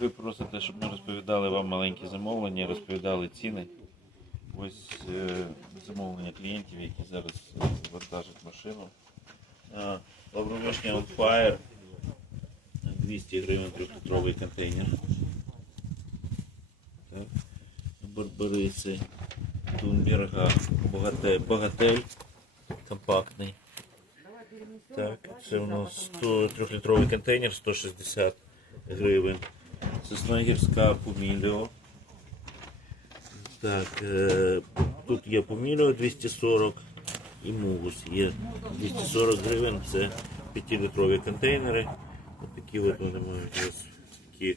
ви просите, щоб ми розповідали вам маленькі замовлення, розповідали ціни. Ось е, замовлення клієнтів, які зараз е, вантажать машину. А, Лавровишня on Fire 200 гривень трьохлітровий контейнер. Так. Барбариси, Тунберга, Богатель, Богатель компактний. Так, це у нас 100 трьохлітровий контейнер 160 гривень. Сосна гірська Пуміліо. Так, е, тут є Пуміліо 240 і Мугус є 240 гривень. Це 5-літрові контейнери. Ось такі от вони мають у такі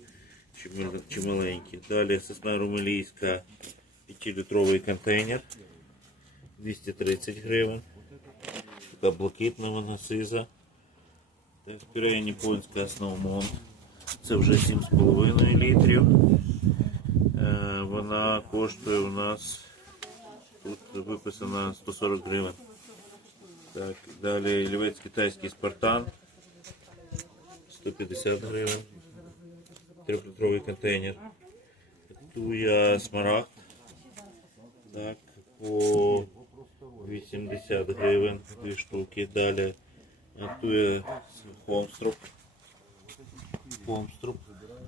чималенькі. Далі сосна румелійська 5-літровий контейнер 230 гривень. Така блакитна вона сиза. Так, пюре японська Snowmon. Це вже 7,5 літрів. Е, вона коштує у нас тут виписано 140 гривень. Так, далі лівець китайський Спартан 150 гривень. Трьохлітровий контейнер. Туя Смарагд. Так, по 80 гривень дві штуки. Далі тує Хомструп. Хомструп.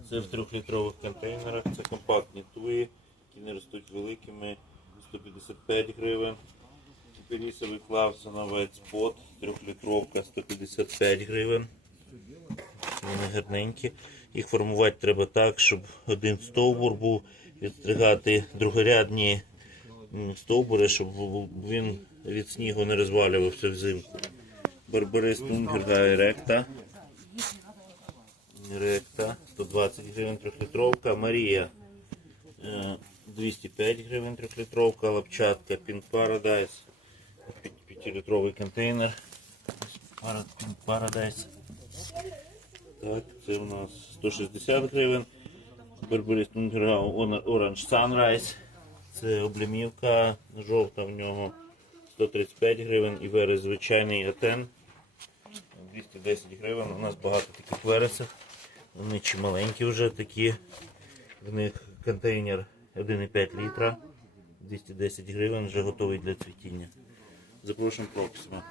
Це в трьохлітрових контейнерах. Це компактні туї, які не ростуть великими. 155 гривень. Кіпелісовий клавсоновець спот, трьохлітровка 155 гривень. Вони гарненькі. Їх формувати треба так, щоб один стовбур був, відстригати другорядні стовбури, щоб він від снігу не розвалювався взимку. Барбарис Тунгерга Еректа. Еректа 120 гривень трьохлітровка. Марія е, 205 гривень трьохлітровка. Лапчатка Pink Paradise. 5-літровий контейнер. Pink Paradise. Так, це у нас 160 гривень. Тунгерга Orange Sunrise. Це облімівка жовта в нього 135 гривень і верес звичайний атен 210 гривень. У нас багато таких вересів. Вони чималенькі вже такі. В них контейнер 1,5 літра. 210 гривень, вже готовий для цвітіння. Запрошуємо Проксима.